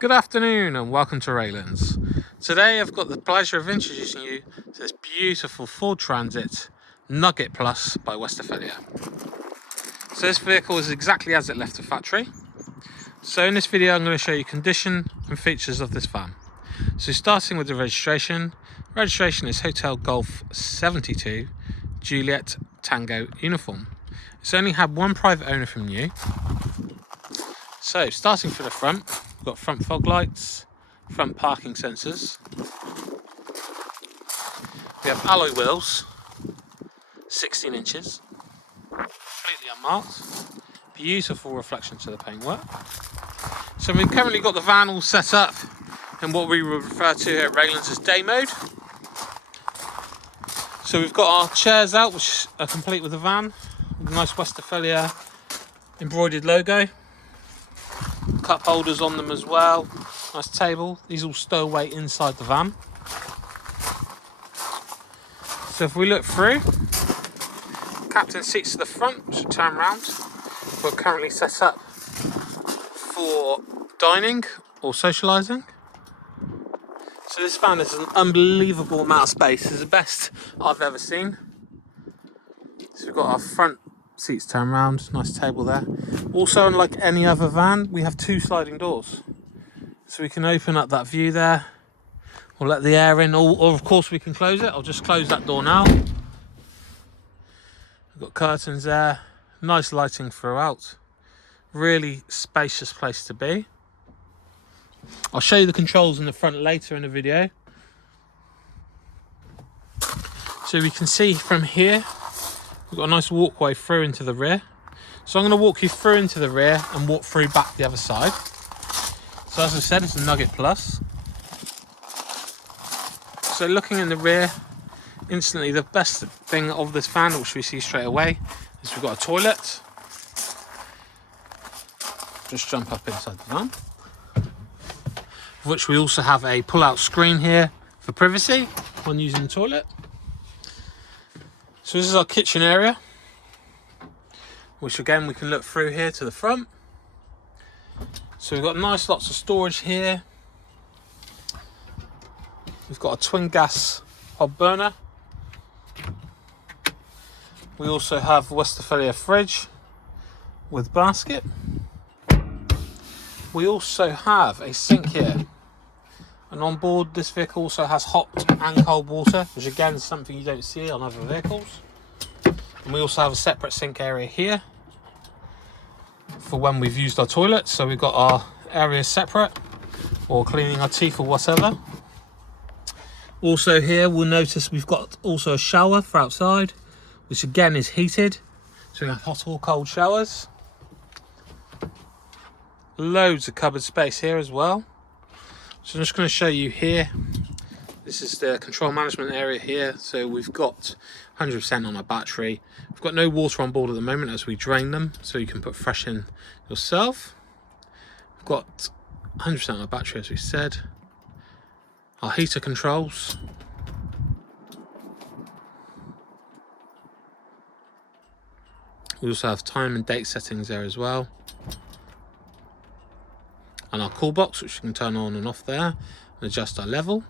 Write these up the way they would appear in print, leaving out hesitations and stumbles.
Good afternoon and welcome to Raylands. Today I've got the pleasure of introducing you to this beautiful Ford Transit Nugget Plus by Wesifalia. So this vehicle is exactly as it left the factory. So in this video I'm going to show you condition and features of this van. So starting with the registration. Registration is Hotel Golf 72 Juliet Tango uniform. It's only had one private owner from new. So starting from the front, we've got front fog lights, front parking sensors. We have alloy wheels, 16 inches, completely unmarked. Beautiful reflection to the paintwork. So we've currently got the van all set up in what we would refer to here at Raylands as day mode. So we've got our chairs out, which are complete with the van, with a nice Wesifalia embroidered logo. Cup holders on them as well. Nice table. These all stow away inside the van. So if we look through, captain seats to the front, which will turn round. We're currently set up for dining or socialising. So this van is an unbelievable amount of space. It's the best I've ever seen. So we've got our front seats turn round, nice table there. Also, unlike any other van, we have two sliding doors. So we can open up that view there. We'll let the air in, or of course we can close it. I'll just close that door now. We've got curtains there, nice lighting throughout. Really spacious place to be. I'll show you the controls in the front later in the video. So we can see from here, we've got a nice walkway through into the rear. So I'm going to walk you through into the rear and walk through back the other side. So as I said, it's a Nugget Plus. So looking in the rear, instantly the best thing of this van, which we see straight away, is we've got a toilet. Just jump up inside the van. Which we also have a pull-out screen here for privacy when using the toilet. So this is our kitchen area, which again we can look through here to the front. So we've got nice lots of storage here. We've got a twin gas hob burner. We also have Wesifalia fridge with basket. We also have a sink here. And on board, this vehicle also has hot and cold water, which again is something you don't see on other vehicles. And we also have a separate sink area here for when we've used our toilet. So we've got our area separate, or cleaning our teeth or whatever. Also here, we'll notice we've got also a shower for outside, which again is heated. So we have hot or cold showers. Loads of cupboard space here as well. So I'm just going to show you here. This is the control management area here. So we've got 100% on our battery. We've got no water on board at the moment as we drain them, so you can put fresh in yourself. We've got 100% on our battery, as we said. Our heater controls. We also have time and date settings there as well. And our call box, which you can turn on and off there and adjust our level.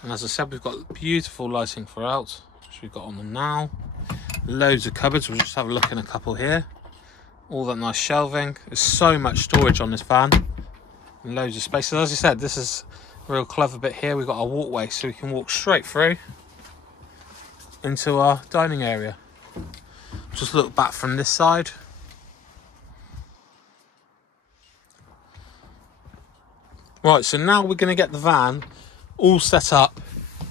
And as I said, we've got beautiful lighting throughout, which we've got on them now. Loads of cupboards. We'll just have a look in a couple here. All that nice shelving. There's so much storage on this van. And loads of space. So as I said, this is a real clever bit here. We've got our walkway, so we can walk straight through into our dining area. Just look back from this side. Right, so now we're going to get the van all set up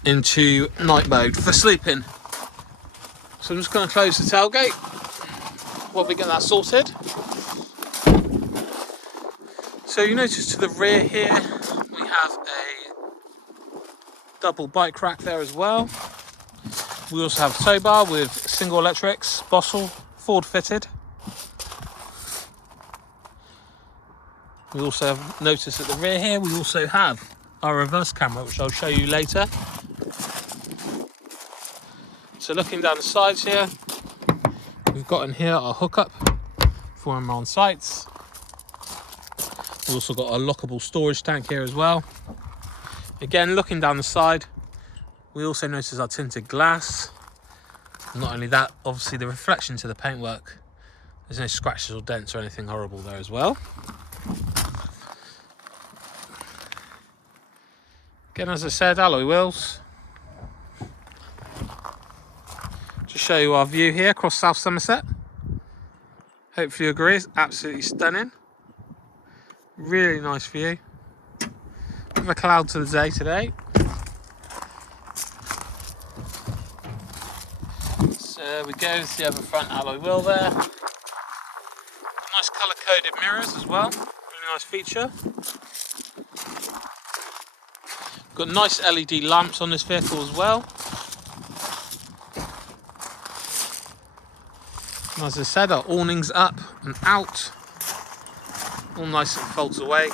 into night mode for sleeping. So I'm just going to close the tailgate while we get that sorted. So you notice to the rear here, we have a double bike rack there as well. We also have a tow bar with single electrics, Bostle, Ford fitted. We also have notice at the rear here, we also have our reverse camera, which I'll show you later. So looking down the sides here, we've got in here our hookup for when we're on sites. We've also got a lockable storage tank here as well. Again, looking down the side, we also notice our tinted glass. Not only that, obviously the reflection to the paintwork. There's no scratches or dents or anything horrible there as well. Again, as I said, alloy wheels. Just show you our view here across South Somerset. Hopefully you agree, it's absolutely stunning. Really nice view. Bit of a cloud to the day today. So there we go, it's the other front alloy wheel there. Nice colour-coded mirrors as well, really nice feature. Got nice LED lamps on this vehicle as well. And as I said, our awnings up and out, all nice and folds away.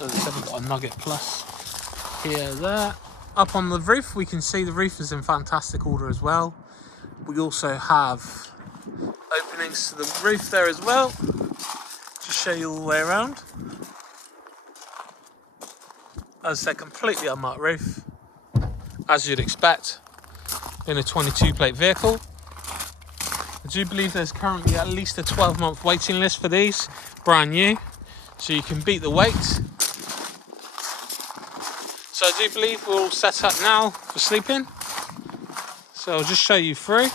As I said, we've got a Nugget Plus here, there. Up on the roof, we can see the roof is in fantastic order as well. We also have openings to the roof there as well. Just show you all the way around. As I said, completely unmarked roof, as you'd expect in a 22 plate vehicle. I do believe there's currently at least a 12-month waiting list for these, brand new, so you can beat the wait. So I do believe we're all set up now for sleeping. So I'll just show you through.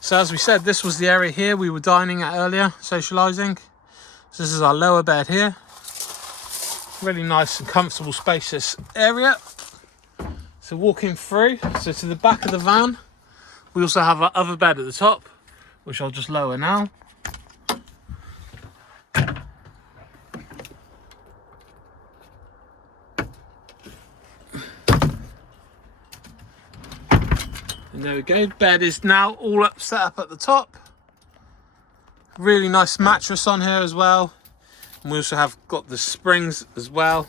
So as we said, this was the area here we were dining at earlier, socialising. So this is our lower bed here. Really nice and comfortable, spacious area. So walking through, so to the back of the van, we also have our other bed at the top, which I'll just lower now. And there we go, bed is now all up, set up at the top. Really nice mattress on here as well. And we also have got the springs as well.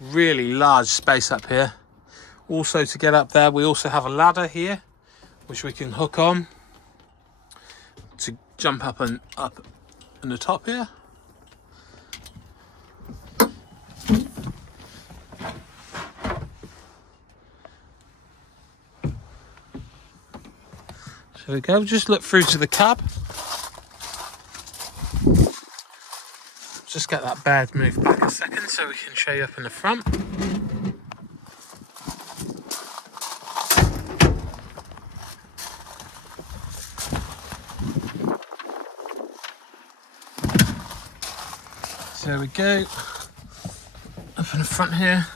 Really large space up here. Also to get up there, we also have a ladder here, which we can hook on to jump up in the top here. There we go, just look through to the cab. Just get that bed moved back a second so we can show you up in the front. So there we go, up in the front here.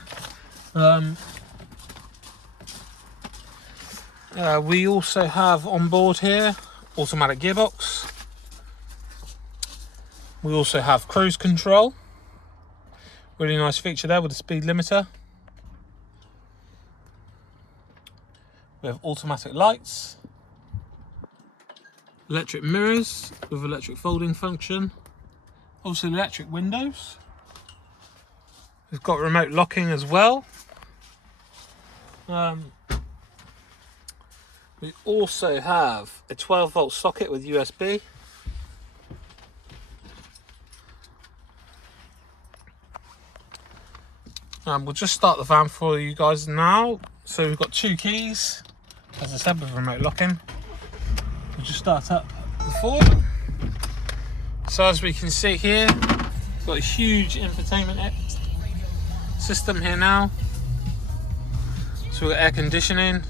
We also have on board here automatic gearbox. We also have cruise control. Really nice feature there with the speed limiter. We have automatic lights, electric mirrors with electric folding function, obviously electric windows. We've got remote locking as well. We also have a 12-volt socket with USB. We'll just start the van for you guys now. So we've got 2 keys, as I said, with remote locking. We'll just start up the Ford. So as we can see here, we've got a huge infotainment system here now. So we've got air conditioning.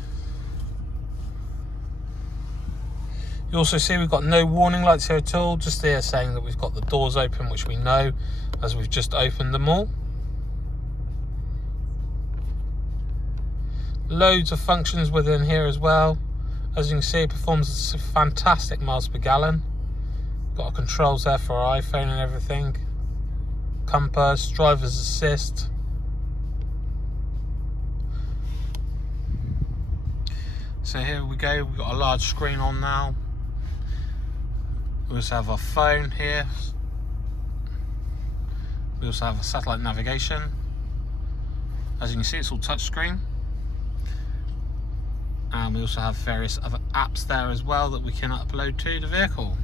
You also see we've got no warning lights here at all, just there saying that we've got the doors open, which we know as we've just opened them all. Loads of functions within here as well. As you can see, it performs fantastic miles per gallon. Got our controls there for our iPhone and everything. Compass, driver's assist. So here we go, we've got a large screen on now. We also have our phone here. We also have a satellite navigation. As you can see, it's all touchscreen. and we also have various other apps there as well that we can upload to the vehicle.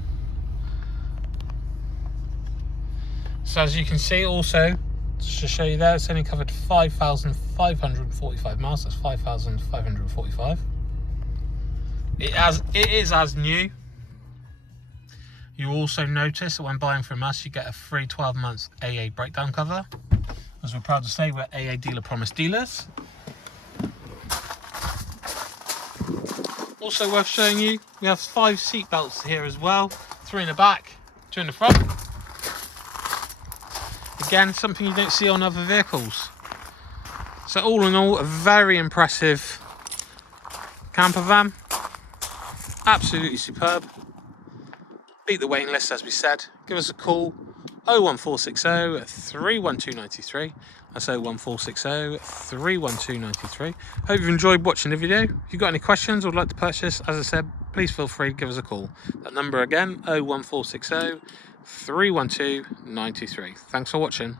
So as you can see, also to show you there, it's only covered 5,545 miles. That's 5,545. It is as new. You also notice that when buying from us, you get a free 12 months AA breakdown cover. As we're proud to say, we're AA Dealer Promise dealers. Also worth showing you, we have 5 seat belts here as well. 3 in the back, 2 in the front. Again, something you don't see on other vehicles. So all in all, a very impressive camper van. Absolutely superb. Beat the waiting list, as we said. Give us a call, 01460 312 93. That's 01460 312 93. Hope you've enjoyed watching the video. If you've got any questions or would like to purchase, as I said, please feel free to give us a call. That number again, 01460 312 93. Thanks for watching.